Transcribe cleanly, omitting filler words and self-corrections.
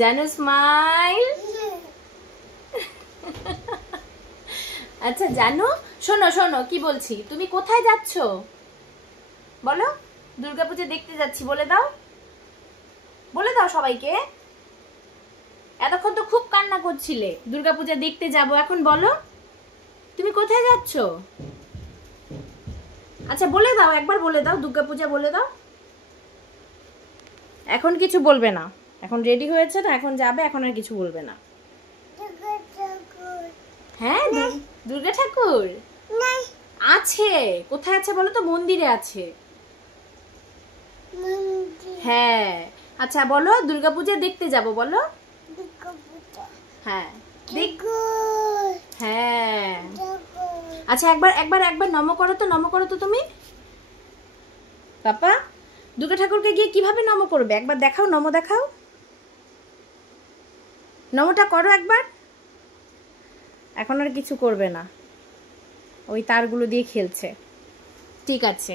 জানু smile. আচ্ছা জানু, শোনো শোনো কি বলছি, তুমি কোথায় যাচ্ছ বলো? দুর্গাপূজা দেখতে যাচ্ছি বলে দাও, বলে দাও সবাইকে। এতক্ষণ তো খুব কান্না করছিলে দুর্গাপূজা দেখতে যাব, এখন বলো তুমি কোথায় যাচ্ছ? আচ্ছা বলে দাও, একবার বলে দাও, দুর্গাপূজা বলে দাও। এখন কিছু বলবে না, এখন রেডি হয়েছে না, এখন যাবে, এখন আর কিছু বলবে না। হ্যাঁ দুর্গা ঠাকুর আছে, কোথায় আছে বলো তো? মন্দিরে আছে। হ্যাঁ আচ্ছা বলো, দুর্গাপূজা দেখতে যাব বলো। হ্যাঁ হ্যাঁ আচ্ছা একবার একবার একবার নম করো তো, নম করো তো তুমি। পাপা দুর্গা ঠাকুরকে গিয়ে কিভাবে নম করবে একবার দেখাও, নম দেখাও, নমটা করো একবার। এখন আর কিছু করবে না, ওই তারগুলো দিয়ে খেলছে। ঠিক আছে।